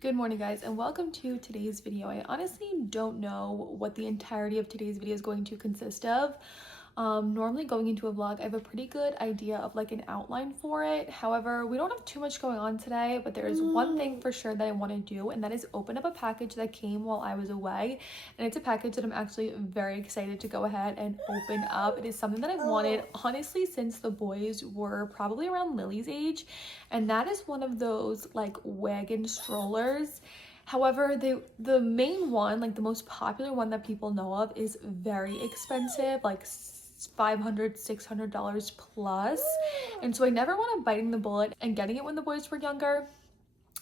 Good morning, guys, and welcome to today's video. I honestly don't know what the entirety of today's video is going to consist of. Normally going into a vlog, I have a pretty good idea of like an outline for it. However, we don't have too much going on today, but there is one thing for sure that I want to do, and that is open up a package that came while I was away. And it's a package that I'm actually very excited to go ahead and open up. It is something that I've wanted, honestly, since the boys were probably around Lily's age, and that is one of those like wagon strollers. However, the main one, like the most popular one that people know of, is very expensive, like $500-$600 plus. And so I never went on biting the bullet and getting it when the boys were younger.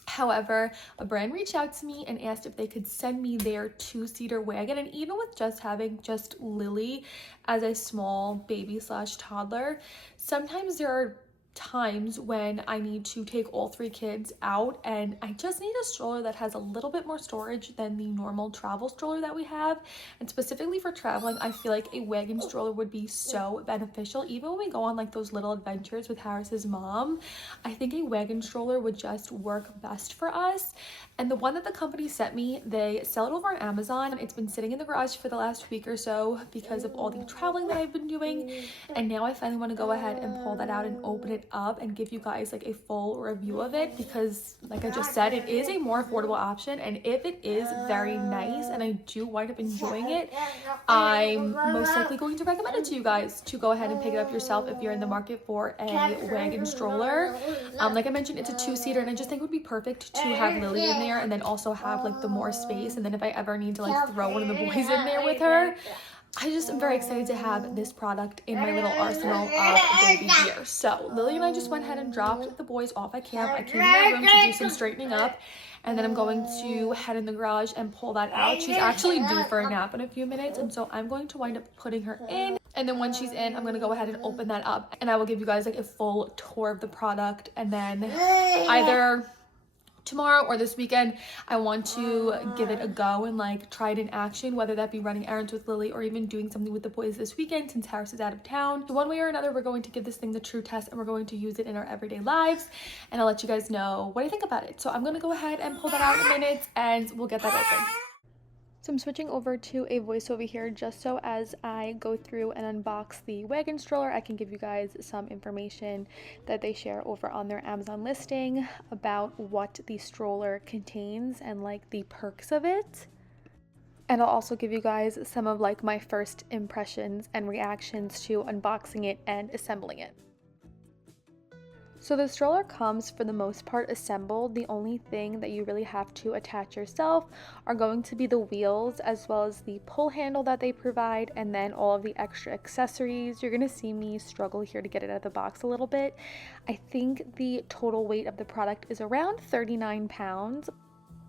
However, a brand reached out to me and asked if they could send me their two-seater wagon. And even with just having just Lily as a small baby slash toddler, sometimes there are times when I need to take all three kids out and I just need a stroller that has a little bit more storage than the normal travel stroller that we have. And specifically for traveling, I feel like a wagon stroller would be so beneficial. Even when we go on like those little adventures with Harris's mom, I think a wagon stroller would just work best for us. And the one that the company sent me, they sell it over on Amazon. It's been sitting in the garage for the last week or so because of all the traveling that I've been doing, and now I finally want to go ahead and pull that out and open it up and give you guys like a full review of it, because like I just said, it is a more affordable option, and if it is very nice and I do wind up enjoying it, I'm most likely going to recommend it to you guys to go ahead and pick it up yourself if you're in the market for a wagon stroller. Like I mentioned, it's a two-seater, and I just think it would be perfect to have Lily in there and then also have like the more space, and then if I ever need to like throw one of the boys in there with her, I just am very excited to have this product in my little arsenal of baby gear. So Lily and I just went ahead and dropped the boys off at camp. I came in my room to do some straightening up, and then I'm going to head in the garage and pull that out. She's actually due for a nap in a few minutes, and so I'm going to wind up putting her in. And then when she's in, I'm going to go ahead and open that up, and I will give you guys like a full tour of the product. And then either tomorrow or this weekend, I want to give it a go and like try it in action, whether that be running errands with Lily or even doing something with the boys this weekend since Harris is out of town. So one way or another, we're going to give this thing the true test, and we're going to use it in our everyday lives, and I'll let you guys know what I think about it. So I'm going to go ahead and pull that out in a minute, and we'll get that open. So I'm switching over to a voiceover here just so as I go through and unbox the wagon stroller, I can give you guys some information that they share over on their Amazon listing about what the stroller contains and like the perks of it. And I'll also give you guys some of like my first impressions and reactions to unboxing it and assembling it. So the stroller comes for the most part assembled. The only thing that you really have to attach yourself are going to be the wheels, as well as the pull handle that they provide, and then all of the extra accessories. You're going to see me struggle here to get it out of the box a little bit. I think the total weight of the product is around 39 pounds.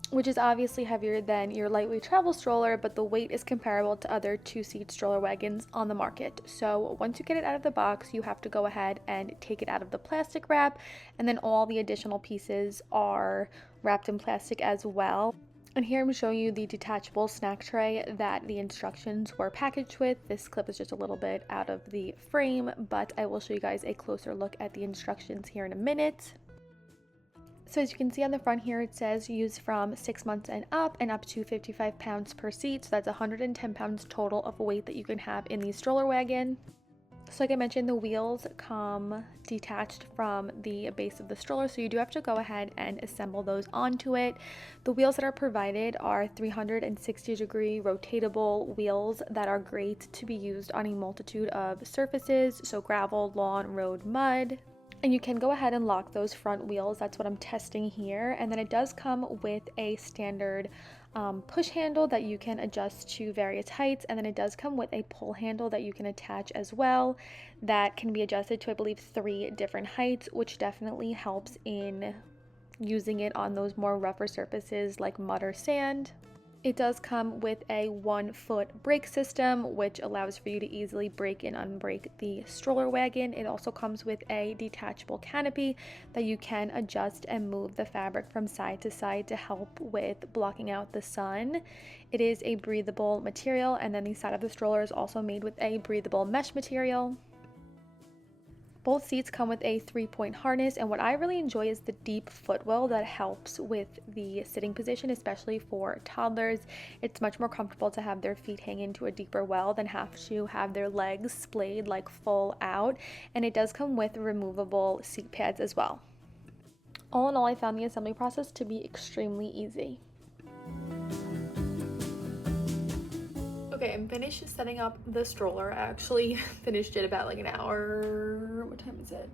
Which is obviously heavier than your lightweight travel stroller, but the weight is comparable to other two-seat stroller wagons on the market. So once you get it out of the box, you have to go ahead and take it out of the plastic wrap, and then all the additional pieces are wrapped in plastic as well. And here I'm showing you the detachable snack tray that the instructions were packaged with. This clip is just a little bit out of the frame, but I will show you guys a closer look at the instructions here in a minute. So as you can see on the front here, it says use from 6 months and up to 55 pounds per seat. So that's 110 pounds total of weight that you can have in the stroller wagon. So like I mentioned, the wheels come detached from the base of the stroller, so you do have to go ahead and assemble those onto it. The wheels that are provided are 360-degree rotatable wheels that are great to be used on a multitude of surfaces, so gravel, lawn, road, mud. And you can go ahead and lock those front wheels. That's what I'm testing here. And then it does come with a standard push handle that you can adjust to various heights. And then it does come with a pull handle that you can attach as well that can be adjusted to, I believe, 3 different heights, which definitely helps in using it on those more rougher surfaces like mud or sand. It does come with a 1-foot brake system, which allows for you to easily brake and unbrake the stroller wagon. It also comes with a detachable canopy that you can adjust and move the fabric from side to side to help with blocking out the sun. It is a breathable material, and then the side of the stroller is also made with a breathable mesh material. Both seats come with a 3-point harness, and what I really enjoy is the deep footwell that helps with the sitting position, especially for toddlers. It's much more comfortable to have their feet hang into a deeper well than have to have their legs splayed like full out, and it does come with removable seat pads as well. All in all, I found the assembly process to be extremely easy. Okay, I'm finished setting up the stroller. I actually finished it about like an hour, what time is it?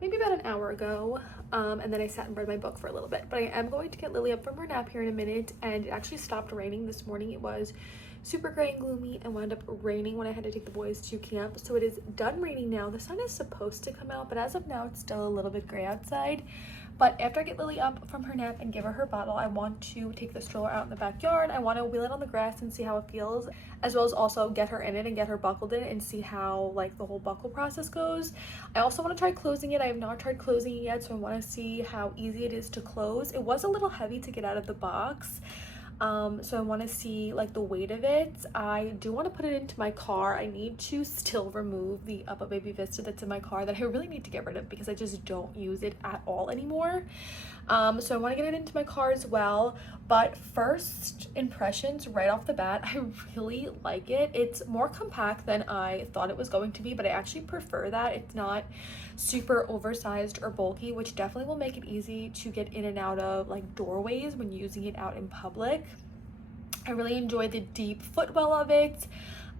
Maybe about an hour ago. And then I sat and read my book for a little bit. But I am going to get Lily up from her nap here in a minute, and it actually stopped raining this morning. It was super gray and gloomy and wound up raining when I had to take the boys to camp. So it is done raining now. The sun is supposed to come out, but as of now, it's still a little bit gray outside. But after I get Lily up from her nap and give her her bottle, I want to take the stroller out in the backyard. I want to wheel it on the grass and see how it feels, as well as also get her in it and get her buckled in it and see how like the whole buckle process goes. I also want to try closing it. I have not tried closing it yet, so I want to see how easy it is to close. It was a little heavy to get out of the box. So I want to see like the weight of it. I do want to put it into my car. I need to still remove the Up a Baby Vista that's in my car that I really need to get rid of because I just don't use it at all anymore. So I want to get it into my car as well. But first impressions right off the bat, I really like it. It's more compact than I thought it was going to be, but I actually prefer that. It's not super oversized or bulky, which definitely will make it easy to get in and out of like doorways when using it out in public. I really enjoy the deep footwell of it.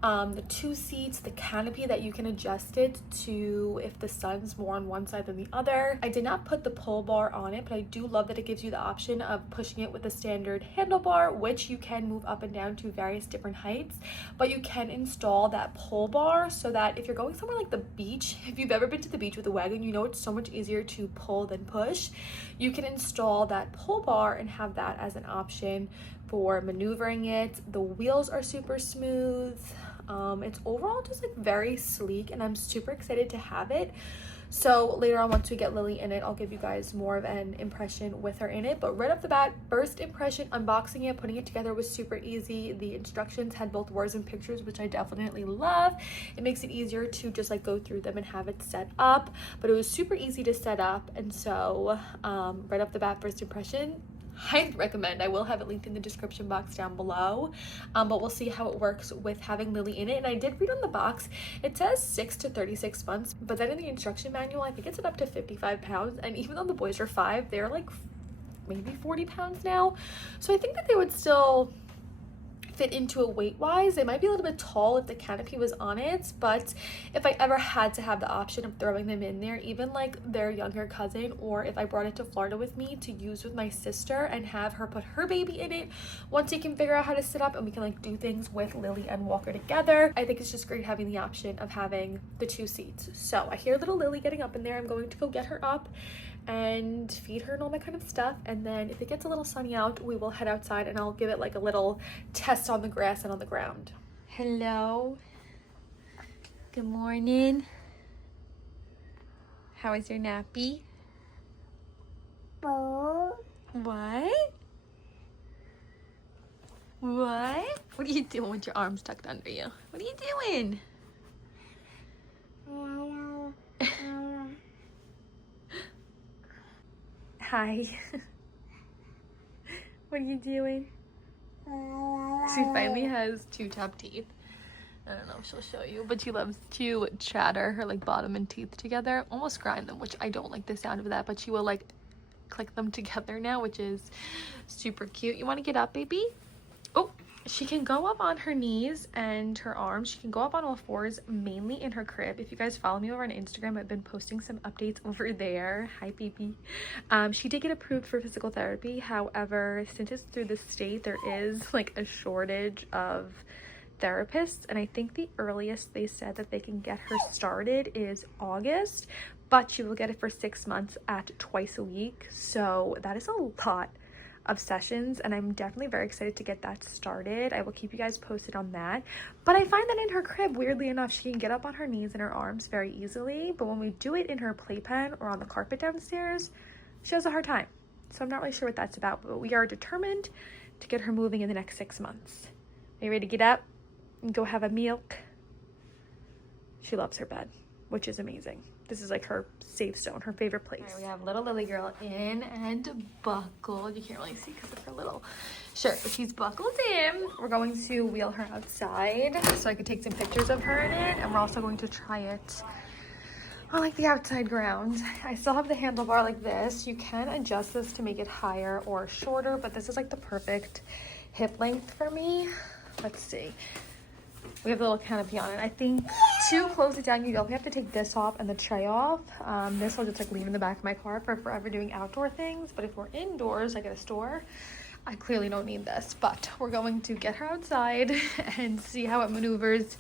The 2 seats, the canopy that you can adjust it to if the sun's more on one side than the other. I did not put the pull bar on it, but I do love that it gives you the option of pushing it with a standard handlebar, which you can move up and down to various different heights. But you can install that pull bar so that if you're going somewhere like the beach, if you've ever been to the beach with a wagon, you know it's so much easier to pull than push. You can install that pull bar and have that as an option for maneuvering it. The wheels are super smooth. It's overall just like very sleek, and I'm super excited to have it. So later on, once we get Lily in it, I'll give you guys more of an impression with her in it. But right off the bat, first impression, unboxing it, putting it together was super easy. The instructions had both words and pictures, which I definitely love. It makes it easier to just like go through them and have it set up, but it was super easy to set up. And so right off the bat, first impression, highly recommend. I will have it linked in the description box down below, but we'll see how it works with having Lily in it. And I did read on the box, it says 6 to 36 months, but then in the instruction manual, I think it's up to 55 pounds. And even though the boys are 5, they're like maybe 40 pounds now. So I think that they would still fit into it weight wise. They might be a little bit tall if the canopy was on it, but if I ever had to have the option of throwing them in there, even like their younger cousin, or if I brought it to Florida with me to use with my sister and have her put her baby in it once we can figure out how to sit up and we can like do things with Lily and Walker together, I think it's just great having the option of having the 2 seats. So I hear little Lily getting up in there. I'm going to go get her up and feed her and all that kind of stuff, and then if it gets a little sunny out, we will head outside and I'll give it like a little test on the grass and on the ground. Hello, good morning. How is your nappy? What? What are you doing with your arms tucked under you? What are you doing? Hi. What are you doing? She finally has 2 top teeth. I don't know if she'll show you, but she loves to chatter her like bottom and teeth together, almost grind them, which I don't like the sound of that, but she will like click them together now, which is super cute. You want to get up, baby? Oh, she can go up on her knees and her arms. She can go up on all 4s, mainly in her crib. If you guys follow me over on Instagram, I've been posting some updates over there. Hi, baby. She did get approved for physical therapy. However, since it's through the state, there is like a shortage of therapists, and I think the earliest they said that they can get her started is August, but she will get it for 6 months at twice a week. So that is a lot of sessions, and I'm definitely very excited to get that started. I will keep you guys posted on that. But I find that in her crib, weirdly enough, she can get up on her knees and her arms very easily, but when we do it in her playpen or on the carpet downstairs, she has a hard time. So I'm not really sure what that's about, but we are determined to get her moving in the next 6 months. Are you ready to get up and go have a milk? She loves her bed, which is amazing. This is like her safe zone, her favorite place. All right, we have little Lily girl in and buckled. You can't really see because of her little shirt, but she's buckled in. We're going to wheel her outside so I could take some pictures of her in it, and we're also going to try it on like the outside ground. I still have the handlebar like this. You can adjust this to make it higher or shorter, but this is like the perfect hip length for me. Let's see. We have a little canopy on it. I think to close it down, you definitely have to take this off and the tray off. This will just like leave in the back of my car for forever doing outdoor things. But if we're indoors, like at a store, I clearly don't need this. But we're going to get her outside and see how it maneuvers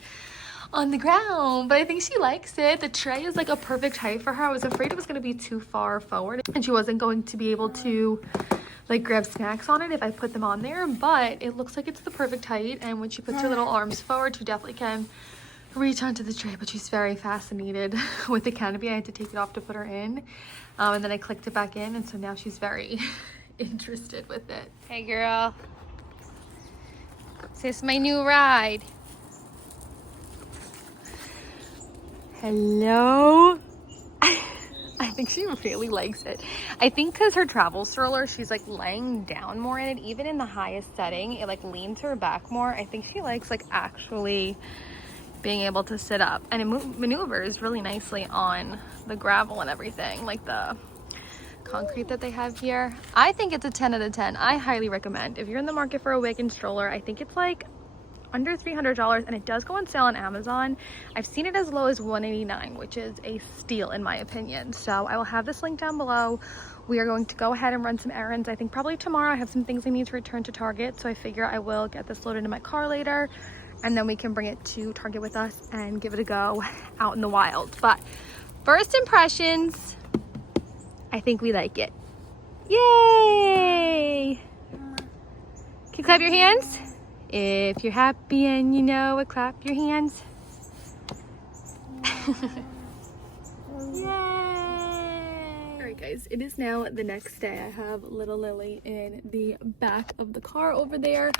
on the ground. But I think she likes it. The tray is like a perfect height for her. I was afraid it was going to be too far forward and she wasn't going to be able to like grab snacks on it if I put them on there, but it looks like it's the perfect height, and when she puts her little arms forward, she definitely can reach onto the tray. But she's very fascinated with the canopy. I had to take it off to put her in, and then I clicked it back in, and so now she's very interested with it. Hey girl, is this my new ride? Hello. I think she really likes it. I think because her travel stroller, she's like laying down more in it. Even in the highest setting, it like leans her back more. I think she likes like actually being able to sit up, and it maneuvers really nicely on the gravel and everything, like the concrete that they have here. I think it's a 10 out of 10. I highly recommend. If you're in the market for a wagon stroller, I think it's like under $300, and it does go on sale on Amazon. I've seen it as low as $189, which is a steal in my opinion. So I will have this link down below. We are going to go ahead and run some errands. I think probably tomorrow. I have some things I need to return to Target, so I figure I will get this loaded in my car later, and then we can bring it to Target with us and give it a go out in the wild. But first impressions, I think we like it. Yay! Can you clap your hands? If you're happy and you know it, clap your hands. Yay! Alright guys, it is now the next day. I have little Lily in the back of the car over there.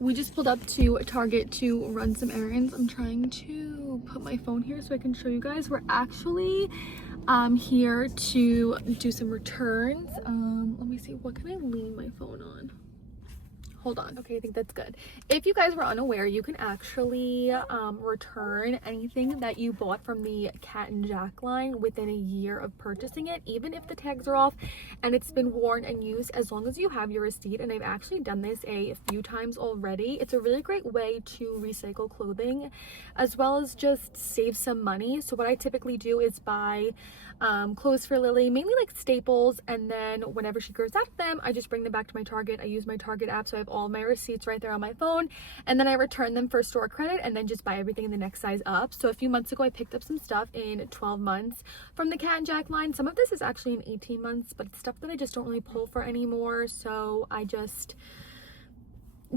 We just pulled up to Target to run some errands. I'm trying to put my phone here so I can show you guys. We're actually here to do some returns. Let me see, what can I lean my phone on? Hold on. Okay, I think that's good. If you guys were unaware, you can actually return anything that you bought from the CAT&JACK line within a year of purchasing it, even if the tags are off and it's been worn and used, as long as you have your receipt. And I've actually done this a few times already. It's a really great way to recycle clothing as well as just save some money. So what I typically do is buy clothes for Lily, mainly like staples, and then whenever she grows out of them, I just bring them back to my Target. I use my Target app, so I have all my receipts right there on my phone, and then I return them for store credit and then just buy everything in the next size up. So a few months ago I picked up some stuff in 12 months from the CAT&JACK line. Some of this is actually in 18 months, but it's stuff that I just don't really pull for anymore, so I just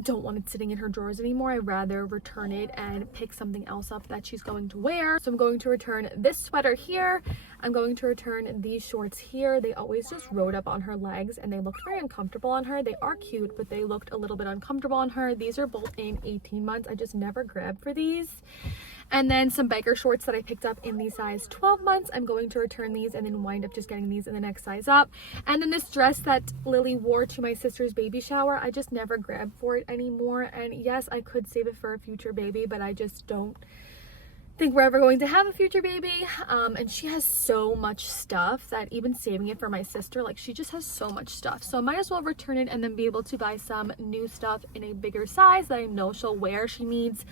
don't want it sitting in her drawers anymore. I'd rather return it and pick something else up that she's going to wear. So I'm going to return this sweater here. I'm going to return these shorts here. They always just rode up on her legs and they looked very uncomfortable on her. They are cute, but they looked a little bit uncomfortable on her. These are both in 18 months. I just never grabbed for these. And then some biker shorts that I picked up in the size 12 months. I'm going to return these and then wind up just getting these in the next size up. And then this dress that Lily wore to my sister's baby shower, I just never grabbed for it anymore. And yes, I could save it for a future baby, but I just don't think we're ever going to have a future baby. And she has so much stuff that even saving it for my sister, like she just has so much stuff. So I might as well return it and then be able to buy some new stuff in a bigger size that I know she'll wear. She needs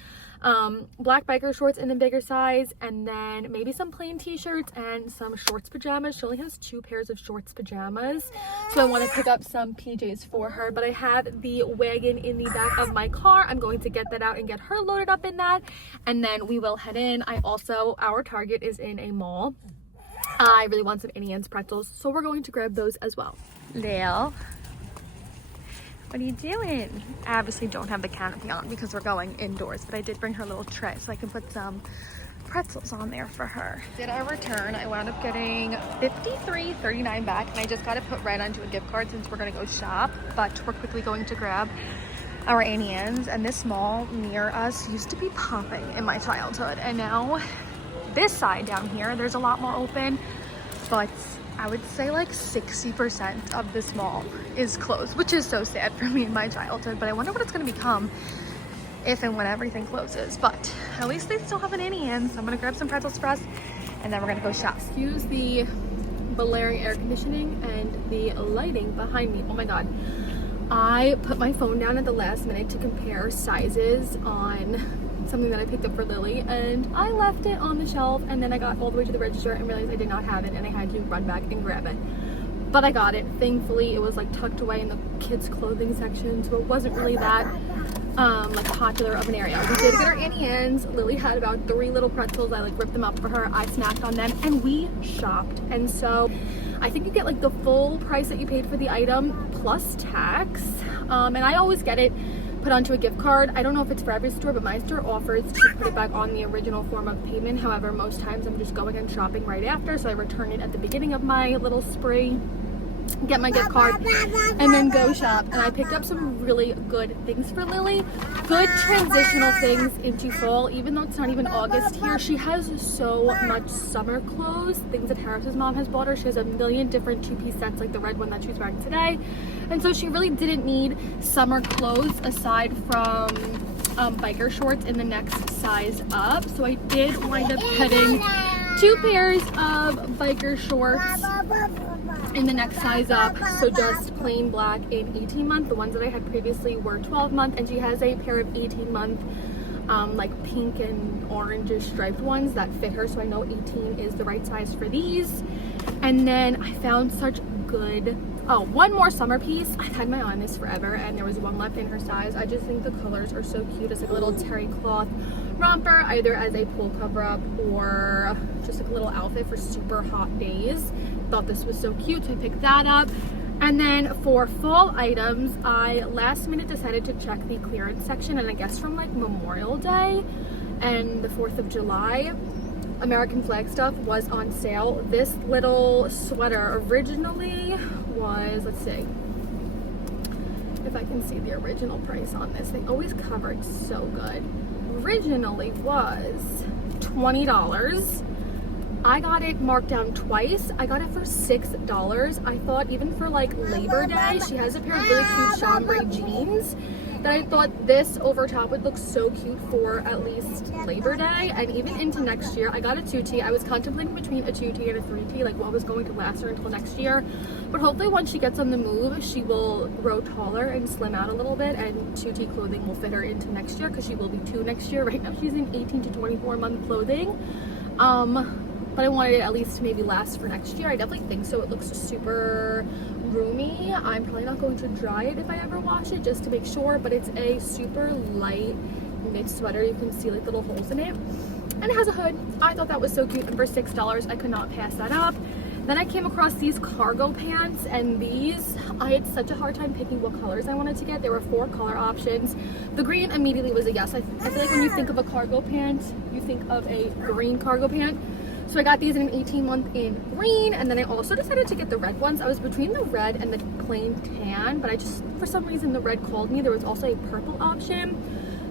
black biker shorts in the bigger size, and then maybe some plain t-shirts and some shorts pajamas. She only has 2 pairs of shorts pajamas, so I want to pick up some PJs for her. But I have the wagon in the back of my car. I'm going to get that out and get her loaded up in that, and then we will head in. Our Target is in a mall. I really want some Annie Ann's pretzels, so we're going to grab those as well. Lil, what are you doing? I obviously don't have the canopy on because we're going indoors, but I did bring her little tray so I can put some pretzels on there for her. Did I return? I wound up getting $53.39 back, and I just got to put right onto a gift card since we're going to go shop, but we're quickly going to grab our Annie Ann's. And this mall near us used to be popping in my childhood, and now this side down here, there's a lot more open, but I would say like 60% of this mall is closed, which is so sad for me in my childhood, but I wonder what it's gonna become if and when everything closes. But at least they still have an Annie in, so I'm gonna grab some pretzels for us, and then we're gonna go shop. Excuse the blaring air conditioning and the lighting behind me. Oh my God. I put my phone down at the last minute to compare sizes on something that I picked up for Lily, and I left it on the shelf, and then I got all the way to the register and realized I did not have it, and I had to run back and grab it. But I got it. Thankfully, it was like tucked away in the kids' clothing section, so it wasn't really that like popular of an area. We did get our Annie Ann's. Lily had about 3 little pretzels. I like ripped them up for her. I snacked on them, and we shopped. And so I think you get like the full price that you paid for the item plus tax. And I always get it put onto a gift card. I don't know if it's for every store, but my store offers to put it back on the original form of payment. However, most times I'm just going and shopping right after, so I return it at the beginning of my little spree, get my gift card, and then go shop. And I picked up some really good things for Lily, good transitional things into fall, even though it's not even August here. She has so much summer clothes, things that Harris's mom has bought her. She has a million different 2-piece sets, like the red one that she's wearing today, and so she really didn't need summer clothes aside from biker shorts in the next size up. So I did wind up getting 2 pairs of biker shorts in the next size up, so just plain black in 18-month. The ones that I had previously were 12-month, and she has a pair of 18-month like pink and orange striped ones that fit her, so I know 18 is the right size for these. And then I found such good, one more summer piece. I've had my eye on this forever, and there was one left in her size. I just think the colors are so cute. It's like a little terry cloth romper, either as a pool cover up or just like a little outfit for super hot days. Thought this was so cute, so I picked that up. And then for fall items, I last minute decided to check the clearance section, and I guess from like Memorial Day and the 4th of July, American flag stuff was on sale. This little sweater originally was, let's see if I can see the original price on this. They always cover it so good. Originally was $20. I got it marked down twice. I got it for $6. I thought even for like Labor Day, she has a pair of really cute chambray jeans that I thought this over top would look so cute for at least Labor Day and even into next year. I got a 2T. I was contemplating between a 2T and a 3T, like what was going to last her until next year. But hopefully once she gets on the move, she will grow taller and slim out a little bit, and 2T clothing will fit her into next year because she will be 2 next year. Right now she's in 18 to 24 month clothing. But I wanted it at least to maybe last for next year. I definitely think so. It looks super roomy. I'm probably not going to dry it if I ever wash it, just to make sure, but it's a super light knit sweater. You can see like little holes in it, and it has a hood. I thought that was so cute, and for $6 I could not pass that up. Then I came across these cargo pants, and these, I had such a hard time picking what colors I wanted to get. There were 4 color options. The green immediately was a yes. I feel like when you think of a cargo pant, you think of a green cargo pant. So I got these in an 18-month in green, and then I also decided to get the red ones. I was between the red and the plain tan, but I just, for some reason, the red called me. There was also a purple option,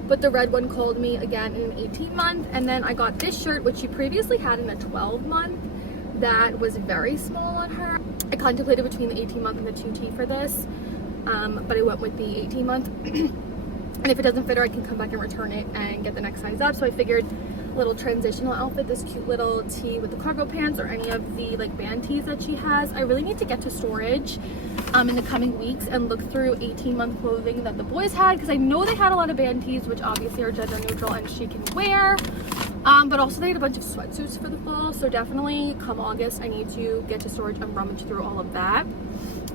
but the red one called me again in an 18-month. And then I got this shirt, which she previously had in a 12-month, that was very small on her. I contemplated between the 18-month and the 2T for this, but I went with the 18-month. And if it doesn't fit her, I can come back and return it and get the next size up. So I figured little transitional outfit, this cute little tee with the cargo pants, or any of the like band tees that she has. I really need to get to storage in the coming weeks and look through 18-month clothing that the boys had, because I know they had a lot of band tees, which obviously are gender neutral and she can wear, but also they had a bunch of sweatsuits for the fall. So definitely come August, I need to get to storage and rummage through all of that.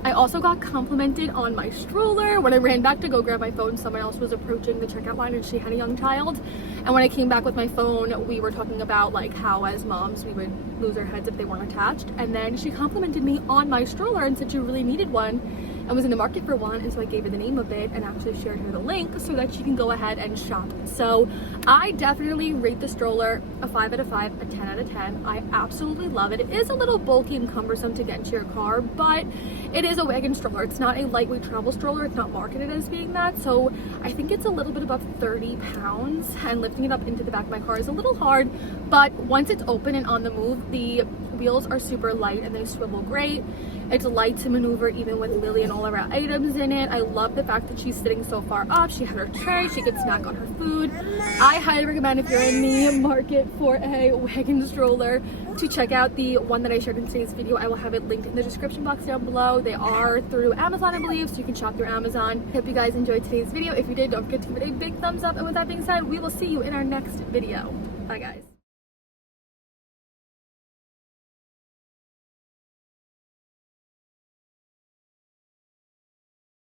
I also got complimented on my stroller. When I ran back to go grab my phone, someone else was approaching the checkout line and she had a young child. And when I came back with my phone, we were talking about like how as moms we would lose our heads if they weren't attached. And then she complimented me on my stroller and said she really needed one and was in the market for one, and so I gave her the name of it and actually shared her the link so that she can go ahead and shop. So I definitely rate the stroller a 5 out of 5, a 10 out of 10. I absolutely love it. It is a little bulky and cumbersome to get into your car, but it is a wagon stroller. It's not a lightweight travel stroller. It's not marketed as being that. So I think it's a little bit above 30 pounds, and lifting it up into the back of my car is a little hard, but once it's open and on the move, the wheels are super light and they swivel great. It's light to maneuver even with Lily and all of our items in it. I love the fact that she's sitting so far up. She had her tray, she could snack on her food. I highly recommend, if you're in the market for a wagon stroller, to check out the one that I shared in today's video. I will have it linked in the description box down below. They are through Amazon, I believe, so you can shop through Amazon. Hope you guys enjoyed today's video. If you did, don't forget to give it a big thumbs up. And with that being said, we will see you in our next video. Bye guys.